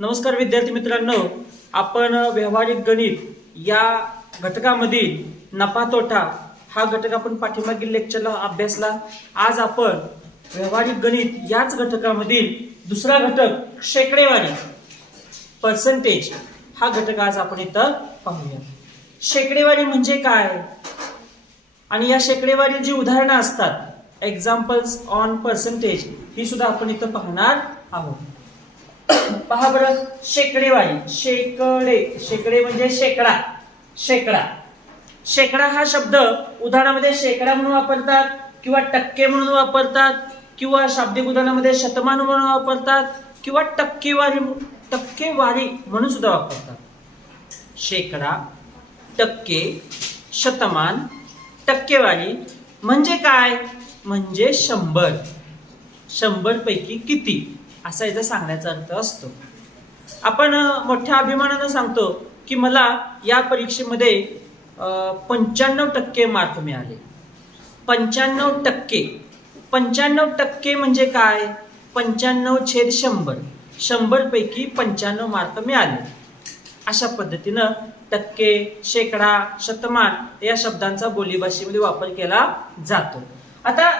नमस्कार विद्यार्थी मित्रांनो, आपण व्यावहारिक गणित या घटकामधील नफा तोटा हा घटक आपण पाठीमागील लेक्चरला अभ्यासला. आज आपण व्यावहारिक गणित याच घटकामधील दुसरा घटक शेकडेवारी पर्सेंटेज हा घटक आज आपण इथं पाहूया. शेकडेवारी म्हणजे काय आणि या शेकडेवारी जी उदाहरणं असतात एक्झाम्पल्स ऑन पर्सेंटेज ही सुद्धा आपण इथं पाहणार आहोत. पहा बरं, शेकडेवारी शेकडे म्हणजे शेकडा. शेकडा हा शब्द उदाहरणामध्ये शेकडा म्हणून वापरतात किंवा टक्के म्हणून वापरतात किंवा शाब्दिक उदाहरणामध्ये शतमान म्हणून वापरतात किंवा टक्केवारी म्हणून सुद्धा वापरतात. शेकडा, टक्के, शतमान, टक्केवारी म्हणजे काय? म्हणजे 100 पैकी किती असा याचा सांगण्याचा अर्थ असतो. आपण मोठ्या अभिमानानं सांगतो की मला या परीक्षेमध्ये 95% मार्क मिळाले. 95% म्हणजे काय? 95/100. 100 पैकी 95 मार्क मिळाले. अशा पद्धतीनं टक्के, शेकडा, शतमान या शब्दांचा बोलीभाषेमध्ये वापर केला जातो. आता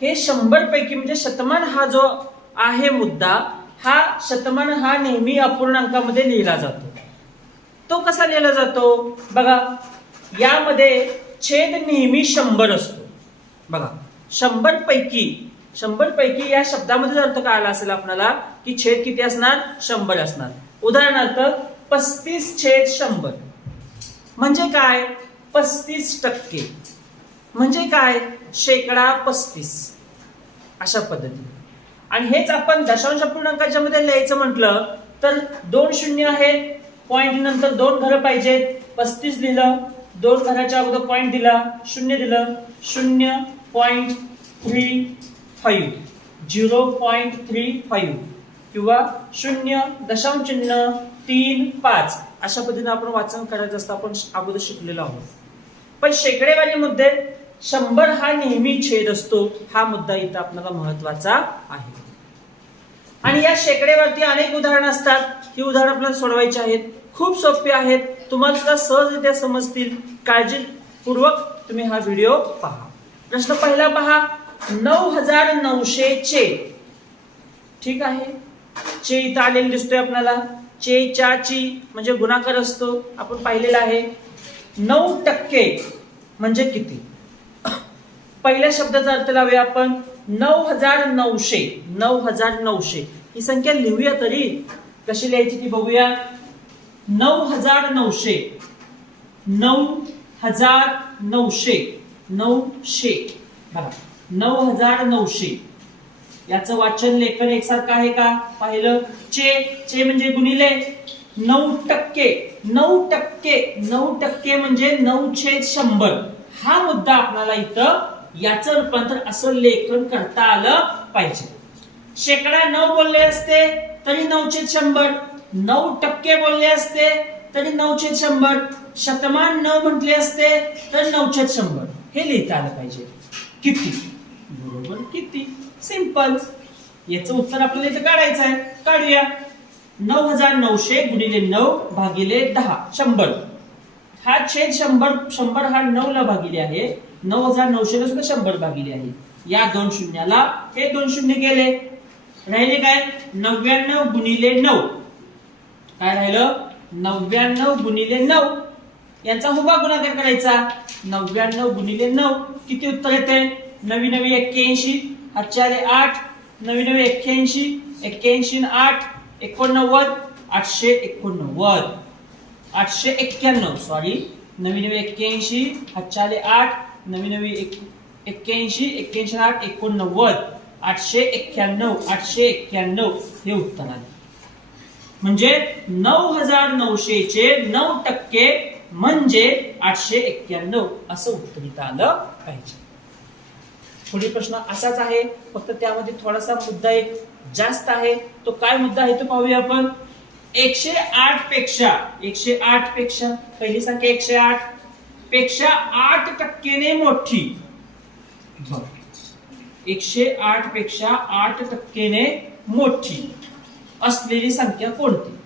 हे 100 पैकी म्हणजे शतमान हा जो आहे मुद्दा, हा शतमान हा नेहमी अपूर्णांकामध्ये लिहिला जातो. तो कसा लिहिला जातो बघा, यामध्ये छेद नेहमी 100 असतो. बघा, 100 पैकी या शब्दामध्ये अर्थ कळाला असेल आपल्याला की छेद किती असणार? 100 असणार. उदाहरणार्थ 35/100 म्हणजे काय? 35%. म्हणजे काय? शेकडा 35. अशा पद्धतीने. आणि हेच आपण दशांश अपूर्णांकाच्या मध्ये लिहायचं म्हटलं तर 2 शून्य आहेत, पॉइंट नंतर 2 घरं पाहिजेत. 35 लिहिलं, 2 घराच्या अगोदर पॉइंट दिला, 0 दिलं, 0.35 0.35 किंवा 0.35 अशा पद्धतीने आपण वाचन करायचं असतं. आपण अगोदर शिकलेलो आहोत. पण शेकडेवारीमध्ये 100 हा नेहमी छेद असतो. हा मुद्दा इथं आपल्याला महत्वाचा आहे. आणि या शेकडेवरती अनेक उदाहरणं असतात. ही उदाहरणं आपल्याला सोडवायची आहेत. खूप सोपी आहेत, तुम्हाला सुद्धा सहजरित्या समजतील. काळजीपूर्वक तुम्ही हा व्हिडिओ पहा. प्रश्न पहिला पहा, 9900 चे. ठीक आहे, चे इथं आलेले दिसतोय आपल्याला. चे च्या ची म्हणजे गुणाकार असतो, आपण पाहिलेला आहे. 9% म्हणजे किती? पहिल्या शब्दाचा अर्थ लावूया आपण. 9900 ही संख्या लिहूया तरी. कशी लिहायची ती बघूया. 9900 बघा, 9900 याचं वाचन लेखन एकसारखं आहे का पाहिलं. चे म्हणजे गुणिले 9%. 9% म्हणजे 9/100. हा मुद्दा आपल्याला इथं याचं रूपांतर असं लेखन करता आलं पाहिजे. शेकडा 9 बोलले असते तरी 9/100. 9% बोलले असते तरी 9/100. शतमान 9 म्हटले असते तर 9/100. हे लिहिता आलं पाहिजे. किती बरोबर किती, सिंपल. याचं उत्तर आपल्याला इथं काढायचं आहे. काढूया. 9900 गुणिले 9 भागिले 10 100. हा छेद 100 हा 9 ला भागिले आहे. 9900 ला सुद्धा 100 भागिले आहे. या 2 शून्याला हे 2 शून्य गेले, राहिले काय? 99 गुणिले 9. काय राहिलं? 99 गुणिले 9 यांचा हुबा गुणाकार करायचा. 99 गुणिले 9 किती उत्तर येते? 99 81. हातच्या आले 8. 99 81. 81 8 89. 889. 891 सॉरी. 99 81 हातच्या आले 8. 99 81 81 8 89. 891. 891 हे उत्तर आले. म्हणजे 9900 चे 9% म्हणजे 891 असं उत्तर इथं आलं पाहिजे. पुढील प्रश्न असाच आहे, फक्त त्यामध्ये थोडासा मुद्दा एक जास्त आहे. तो काय मुद्दा आहे तो पाहूया आपण. 108 पेक्षा पहिली संख्या 108 पेक्षा 8% मोठी. 108 पेक्षा 8% मोठी. असलेली संख्या कोणती?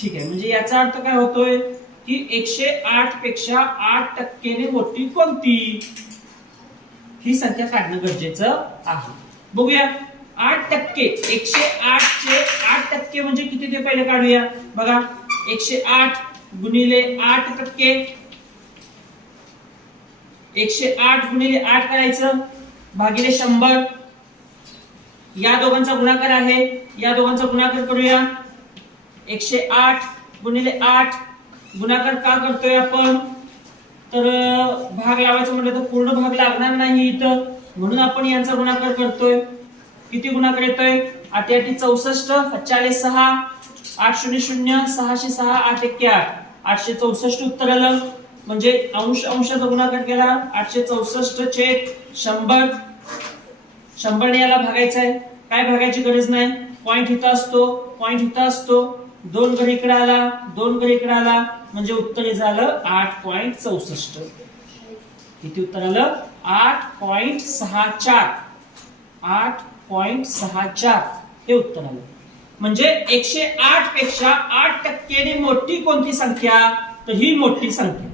ठीक आहे, म्हणजे याचा अर्थ काय होतोय की 108 पेक्षा 8% मोठी कोणती, ही संख्या काढणं गरजेचं आहे. बघूया 8%, 108 चे 8% म्हणजे किती ते पहिले काढूया. बघा 108 गुणिले 8%, 108 गुणिले 8 करायचं भागिले 100. या दोघांचा गुणाकार आहे, या दोघांचा गुणाकार करूया. 108 गुणिले 8 गुणाकार का करतोय आपण, तर भाग लावायचं म्हटलं तर पूर्ण भाग लागणार नाही इथं, म्हणून आपण यांचा गुणाकार करतोय. किती गुणाकार येतोय, 8 8 64, 40 6, 8 0 0, 6 6, 8 1 8, 864 उत्तर आलं. म्हणजे अंशाचा गुणाकार केला, 864 छेद 100. 100 ने याला भागायचं आहे, काय भागायची गरज नाही, पॉइंट इथं असतो, पॉइंट इथं असतो. 2 घरी इकडे आला, 2 घरी इकडे आला, म्हणजे उत्तर झालं 8.64. किती उत्तर आलं, 8.64. 8.64 हे उत्तर आलं. म्हणजे 108 पेक्षा 8% ने मोठी कोणती संख्या, तर ही मोठी संख्या,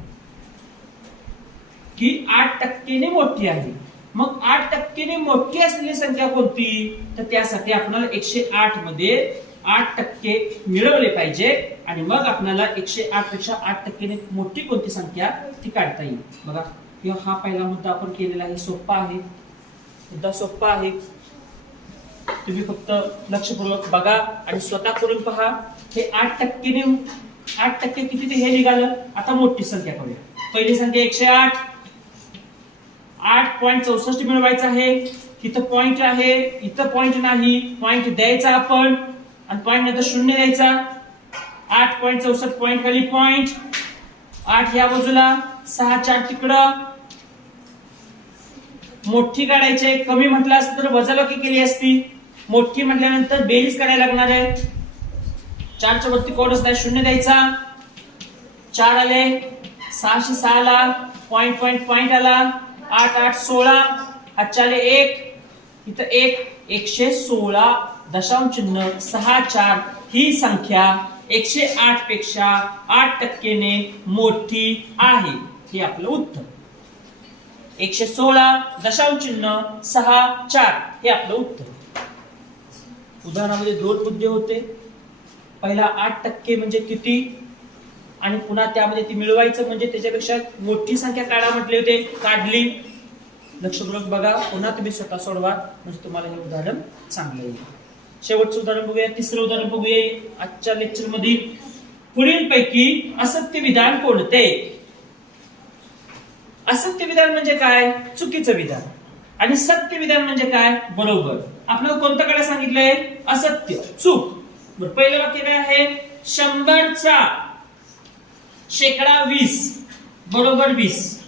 ही 8% ने मोठी आहे. मग 8% ने मोठी असलेली संख्या कोणती, तर त्यासाठी आपल्याला 108 मध्ये 8% मिळवले पाहिजे आणि मग आपल्याला 108 पेक्षा 8% ने मोठी कोणती संख्या ती काढता येईल. बघा हा पहिला मुद्दा आपण केलेला आहे, सोपा आहे, मुद्दा सोपा आहे. तुम्ही फक्त लक्षपूर्वक बघा आणि स्वतः करून पहा. हे 8% ने 8% किती ते हे निघालं. आता मोठी संख्या करूया. पहिली संख्या 108, 8.64 मिळवायचं आहे. इथं पॉइंट आहे, इथं पॉइंट नाही, पॉइंट द्यायचा आपण आणि पॉइंट नंतर 0 द्यायचा. 8.64 पॉइंट खाली पॉइंट, 8 या बाजूला, 6 4 तिकडं. मोठी काढायची, कमी म्हटलं असतं तर वजाबाकी केली असती, मोठी म्हटल्यानंतर बेरीज करायला लागणार आहे. 4 च्या वरती कोडच नाही, 0 द्यायचा. 4 आले, 6 6 आला, पॉइंट पॉइंट पॉइंट आला, 8 8 16, 8 1, इथं 1, 116.64 ही संख्या 108 पेक्षा 8% ने मोठी आहे. हे आपलं उत्तर. 116.64 हे आपलं उत्तर. उदाहरणामध्ये 2 मुद्दे होते. पहिला 8% म्हणजे किती आणि पुन्हा त्यामध्ये ती मिळवायचं म्हणजे त्याच्यापेक्षा मोठी संख्या काढा म्हटले होते, काढली. लक्षपूर्वक बघा, पुन्हा तुम्ही स्वतः सोडवा म्हणजे तुम्हाला हे उदाहरण चांगलं येईल. शेवटचं उदाहरण बघूया, तिसरं उदाहरण बघूया आजच्या लेक्चर मध्ये. पुढील पैकी असत्य विधान कोणते. असत्य विधान म्हणजे काय, चुकीचं विधान. आणि सत्य विधान म्हणजे काय, बरोबर. आपल्याला कोणतं कडे सांगितलंय, असत्य, चूक. बरं, पहिलं वाक्य काय आहे, 100चा शेकडा 20 बरोबर 20.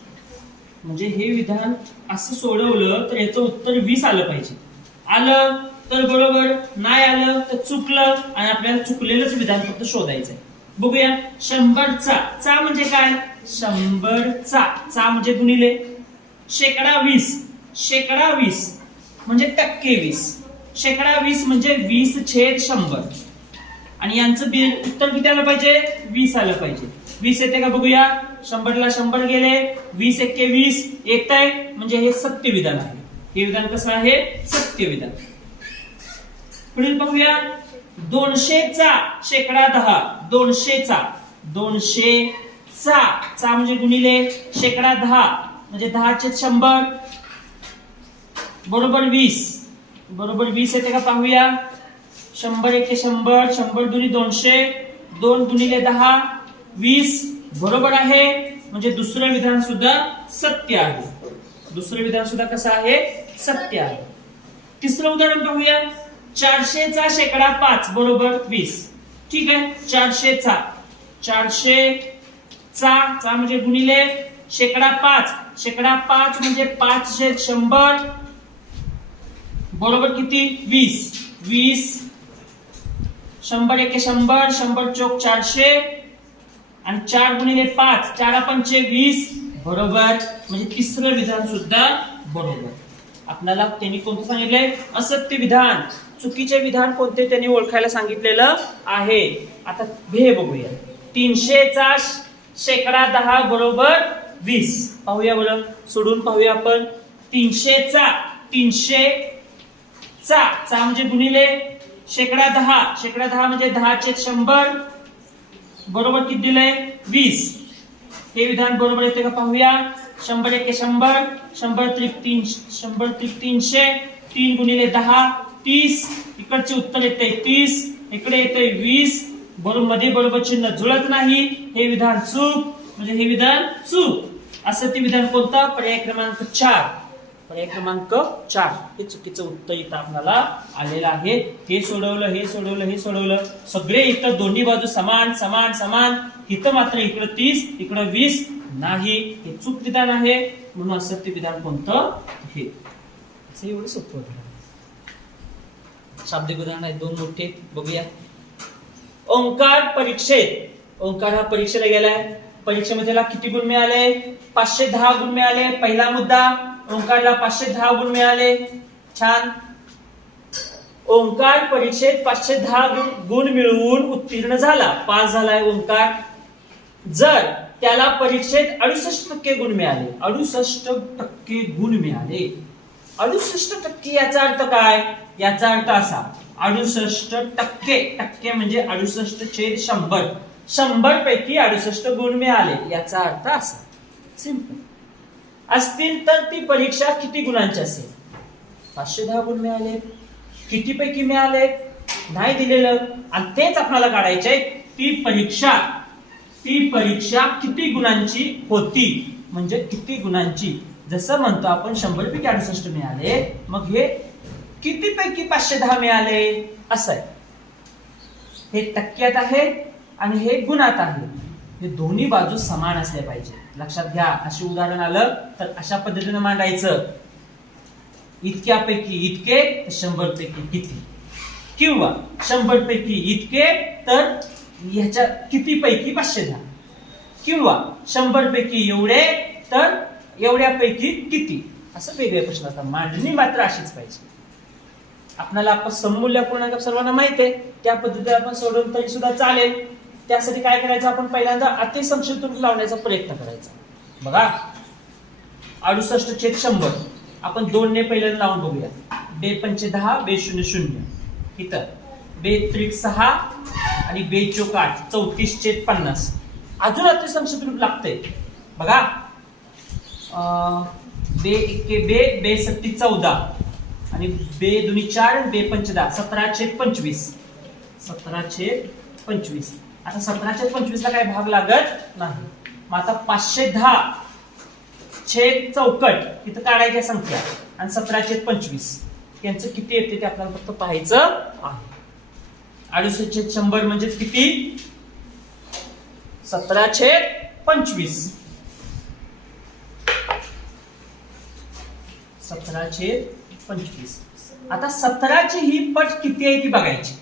म्हणजे हे विधान असं सोडवलं तर याचं उत्तर 20 आलं पाहिजे. आलं तर बरोबर, नाही आलं तर चुकलं आणि आपल्याला चुकलेलंच विधान फक्त शोधायचंय. बघूया 100चा, चा म्हणजे काय, 100चा, चा म्हणजे गुणिले, शेकडा 20, शेकडा 20 म्हणजे टक्के 20, शेकडा 20 म्हणजे 20/100 आणि यांचं उत्तर किती आलं पाहिजे, 20 आलं पाहिजे. 20 येते का बघूया, 100 ला 100 गेले, 20 एक्के 20 येतंय, म्हणजे हे सत्य विधान आहे. हे विधान कसं आहे, सत्य विधान. पुढील बघूया 200चा शेकडा 10, 200चा, 200चा, चा म्हणजे गुणिले, शेकडा 10 म्हणजे 10/100 बरोबर 20, बरोबर 20 येते का पाहूया. 100 एक्के 100, 100 दुनी 200, 2 गुणिले 10 20 बरोबर आहे. म्हणजे दुसरं विधान सुद्धा सत्य आहे. दुसरं विधान सुद्धा कसं आहे, सत्य आहे. तिसरं उदाहरण पाहूया, 400चा शेकडा 5 बरोबर 20. ठीक आहे, 400चा, 400चा, चा म्हणजे गुणिले, शेकडा 5, शेकडा 5 म्हणजे 5/100 बरोबर किती, 20, 20, 100 एक्के 100, 100 चौक 400 आणि 4 गुणिले 5, 4 पंचे 20 बरोबर. म्हणजे तिसरं विधान सुद्धा बरोबर. आपल्याला त्यांनी कोणतं सांगितलंय, असत्य विधान, चुकीचे विधान कोणते त्यांनी ओळखायला सांगितलेलं आहे. आता हे बघूया. 300चा शेकडा 10 बरोबर 20. पाहूया बरं, सोडून पाहूया आपण. 300चा म्हणजे गुणिले शेकडा 10 म्हणजे 10/100 बरोबर किती दिलंय 20. हे विधान बरोबर येते का पाहूया. 100 एके 100, 100 त्रिक 300, 3 गुणिले 10 30. इकडचे उत्तर येते 30, इकडे येते 20. बरोबर मध्ये बरोबर चिन्ह जुळत नाही. हे विधान चूक, म्हणजे हे विधान चूक. असं ते विधान कोणतं? पर्याय क्रमांक 4. पर्याय क्रमांक 4 हे चुकीचं उत्तर इथं आपल्याला आलेलं आहे. हे सोडवलं. सगळे इथं दोन्ही बाजू समान. इथं मात्र इकडं 30, इकडं 20 नाही. हे चूक विधान आहे. म्हणून असं ते विधान कोणतं? हे एवढं सोपं होतं. शाब्दिक उदाहरण आहे 2 मोठे, बघूया. ओंकार हा परीक्षेला गेलाय. परीक्षेमध्ये त्याला किती गुण मिळाले? 510 गुण मिळाले. पहिला मुद्दा, ओंकारला 510 गुण मिळाले. छान. ओंकार परीक्षेत 510 गुण मिळवून उत्तीर्ण झाला, पास झालाय ओंकार. जर त्याला परीक्षेत 68% गुण मिळाले, 68% गुण मिळाले. 68% याचा अर्थ काय? याचा अर्थ असा, 68% म्हणजे 68/100. 100 पैकी 68 गुण मिळाले, याचा अर्थ असा. सिंपल. असतील तर ती परीक्षा किती गुणांची असेल? 510 गुण मिळाले. किती पैकी मिळाले? नाही दिलेलं. आणि तेच आपल्याला काढायचंय. ती परीक्षा किती गुणांची होती, म्हणजे किती गुणांची. जसं म्हणतो आपण 100 पैकी 68 मिळाले, मग हे किती पैकी 510 मिळाले असं आहे. हे टक्क्यात आहे आणि हे गुणात आहे. हे दोन्ही बाजू समान असल्या पाहिजे. लक्षात घ्या. असे उदाहरण आलं तर अशा पद्धतीने मांडायचं. इतक्यापैकी इतके तर 100 पैकी किती, किंवा 100 पैकी इतके तर ह्याच्या किती पैकी 510, किंवा 100 पैकी एवढे तर एवढ्यापैकी किती. असं वेगळे प्रश्न असतात. मांडणी मात्र अशीच पाहिजे. आपल्याला आपण सममूल्य पूर्णांक सर्वांना माहित आहे, त्या पद्धतीने आपण सोडवून तरी सुद्धा चालेल. त्यासाठी काय करायचं? आपण पहिल्यांदा अतिसंक्षिप्त रूप लावण्याचा प्रयत्न करायचा. बघा, 68/100 आपण 2 ने पहिल्यांदा लावून बघूया. 2×5 10, 2×0 इथं 2×3 6 आणि 2×4 8, 34/50. अजून अतिसंक्षिप्त रूप लागतंय. बघा, 2×1 2, 2×7 14 आणि 2×2 4, 2×5 10, 17/25. 17/25. आता 17/25 ला काही भाग लागत नाही. मग आता 510 छेद चौकट इथं काढायच्या संख्या आणि 17/25 यांचं किती येते ते आपल्याला फक्त पाहायचं आहे. 68/100 म्हणजे किती? 17/25. 17/25. आता 17ची ही पट किती आहे ती बघायची.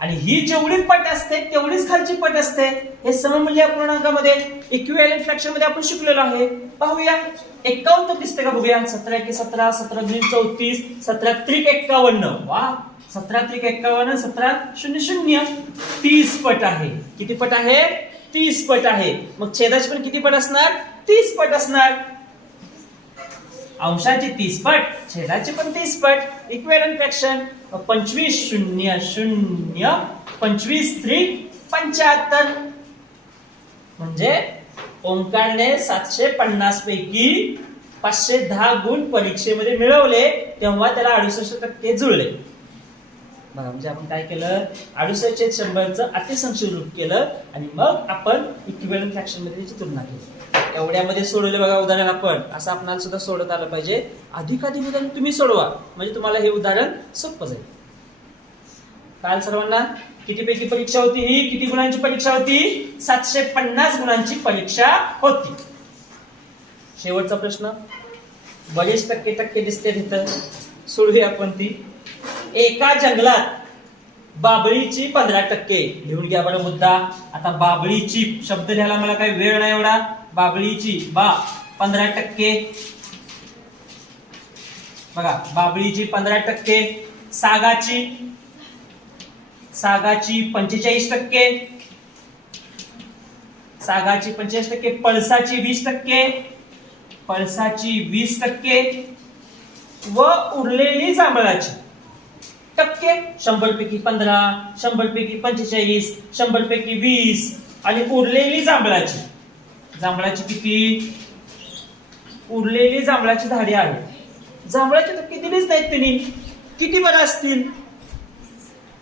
आणि ही जेवढी पट असते तेवढीच खालची पट असते. हे सममूल्य अपूर्णांकामध्ये इक्विव्हॅलेंट फ्रॅक्शन मध्ये आपण शिकलेलो आहे. पाहूया 51 दिसते का बघूया. 17 × 17, 17 × 34, 17 त्रिक 51. वा, 17 त्रिक 51, 17×00 30 पट आहे. किती पट आहे? 30 पट आहे. मग छेदाची पण किती पट असणार? 30 पट असणार. अंशाची 30 पट, छेदाची पण 30 पट. इक्विव्हॅलेंट फ्रॅक्शन 25/00, 25 त्रिक 75. म्हणजे ओंकारने 750 पैकी 510 गुण परीक्षेमध्ये मिळवले, तेव्हा त्याला 68% जुळले. बघा, म्हणजे आपण काय केलं? 68/100चं अतिसंक्षिप्त रूप केलं आणि मग आपण इक्विव्हॅलेंट फ्रॅक्शन मध्ये त्याची तुलना केली. एवढ्यामध्ये सोडवले बघा उदाहरण आपण. असं आपल्याला सुद्धा सोडवत आलं पाहिजे. अधिकाधिक उदाहरण तुम्ही सोडवा, म्हणजे तुम्हाला हे उदाहरण सोपं जाईल. काल सर्वांना किती पैकी परीक्षा होती? ही किती गुणांची परीक्षा होती? 750 गुणांची परीक्षा होती. शेवटचा प्रश्न, बरेच टक्के दिसते तिथं, सोडूया आपण ती. एका जंगलात बाबळीची 15%. लिहून घ्या बरं मुद्दा. आता बाबळीची शब्द लिहायला मला काही वेळ नाही एवढा. बाबळीची 15%. बघा, बाबळीची 15%. सागाची 45%, सागाची 45%, पळसाची 20% व उरलेली जांभळाची टक्के 100 पैकी 15, 100 पैकी 45, 100 पैकी 20 आणि उरलेली जांभळाची किती? उरलेली जांभळाची झाडे आहेत. जांभळाचे टक्के दिलेच नाहीत त्यांनी. किती बरं असतील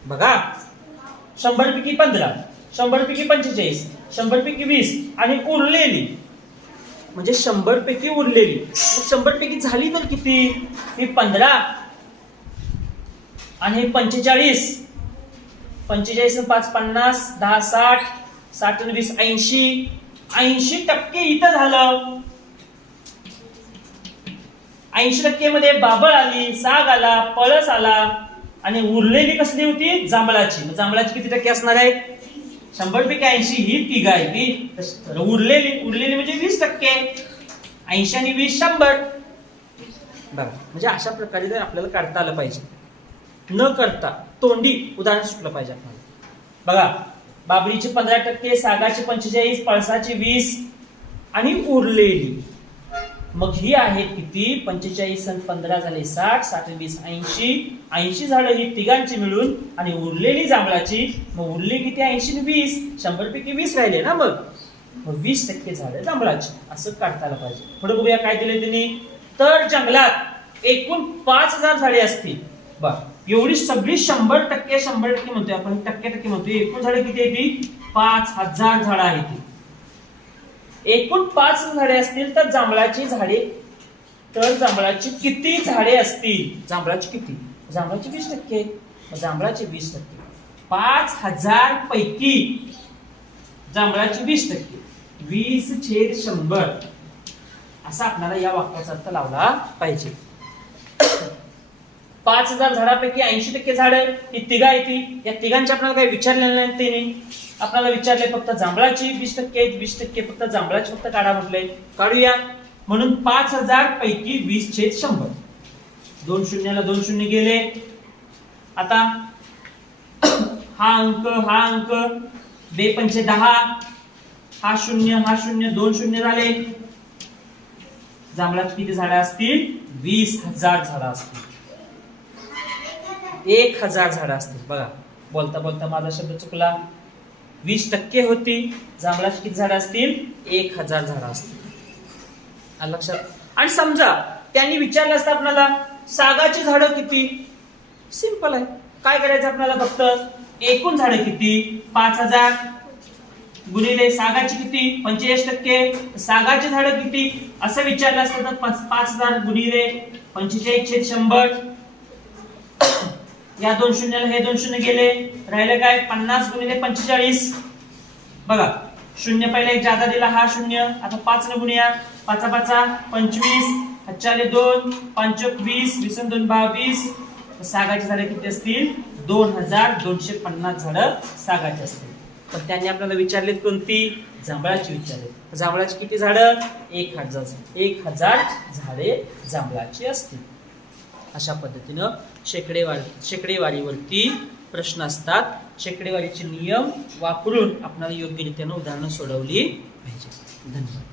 बघा. 100 पैकी 15, 100 पैकी 45, 100 पैकी 20 आणि उरलेली म्हणजे 100 पैकी उरलेली. 100 पैकी झाली तर किती? ही 15 आणि 45. 45 आणि 5 50, 10 60, 60 आणि 20 80. 80% इथं झालं. 80% मध्ये बाबळ आली, साग आला, पळस आला आणि उरलेली कसली होती? जांभळाची. जांभळाची किती टक्के असणार आहे? 100 पैकी 80 ही तिघ आहे ती. उरलेली म्हणजे 20%. 80 आणि 20 100. बघा म्हणजे अशा प्रकारे जर आपल्याला काढता आलं पाहिजे, न करता तोंडी उदाहरण सुटलं पाहिजे आपल्याला. बघा बाबळीची 15%, सागाची 45, पळसाची 20 आणि उरलेली. मग ही आहेत किती? 45 आणि 15 झाले 60, 60 आणि 20 80. 80 झाडं ही तिघांची मिळून आणि उरलेली जांभळाची. मग उरली किती? 80 आणि 20. 100 पैकी 20 राहिले ना. मग 20% झाडं जांभळाची. असं काढता आलं पाहिजे. पुढे बघूया काय दिले त्यांनी. तर जंगलात एकूण 5000 झाडे असतील. बर एवढी सगळी 100% म्हणतोय आपण, टक्के म्हणतोय. एकूण झाडे किती येते? 5000 झाडं आहेत. एकूण 5 झाडे असतील तर जांभळाची किती झाडे असतील? जांभळाची किती? जांभळाची 20%. जांभळाची 20%. 5000 पैकी जांभळाची 20%. 20/100 असा आपल्याला या वाक्याचा अर्थ लावला पाहिजे. 5000 झाडापैकी 80% झाड ही तिघा येते. या तिघांची आपल्याला काही विचारलेलं नाही त्यांनी. आपल्याला विचारले फक्त जांभळाची 20% फक्त जांभळाची फक्त काढा म्हटलंय. काढूया. म्हणून 5000 पैकी 20/100. 2 शून्याला 2 शून्य गेले. आता हा अंक 2 पंचे 10, हा शून्य 2 शून्य झाले. जांभळाची किती झाडं असतील? 20,000 झाडं असतील. 1000 झाडं असतील. बघा बोलता बोलता माझा शब्द चुकला. 20% होती. जांभळाची किती झाडं असतील? 1000 झाडं असतील. लक्षात. आणि समजा त्यांनी विचारलं असतं आपल्याला सागाची झाडं किती? सिंपल आहे. काय करायचं आपल्याला? फक्त एकूण झाडं किती? 5000 गुणिले सागाची किती? 45%. सागाची झाडं किती असं विचारलं असतं तर 5000 गुणिले 45/100. या 2 शून्याला हे 2 शून्य गेले. राहिले काय? 50 गुणिले 45. बघा शून्य पहिला एक जादा दिला, हा शून्य. आता 5 ने गुणूया. 5 5 25, 2 5 20, 20 2 22. सागाची झाडं किती असतील? 2250 झाडं सागाची असतील. पण त्यांनी आपल्याला विचारलेत कोणती? जांभळाची विचारले. जांभळाची किती झाडं? 1000 झाडे जांभळाची असतील. अशा पद्धतीनं शेकडेवारीवरती प्रश्न असतात. शेकडेवारीचे नियम वापरून आपल्याला योग्यरित्यानं उदाहरणं सोडवली पाहिजे. धन्यवाद.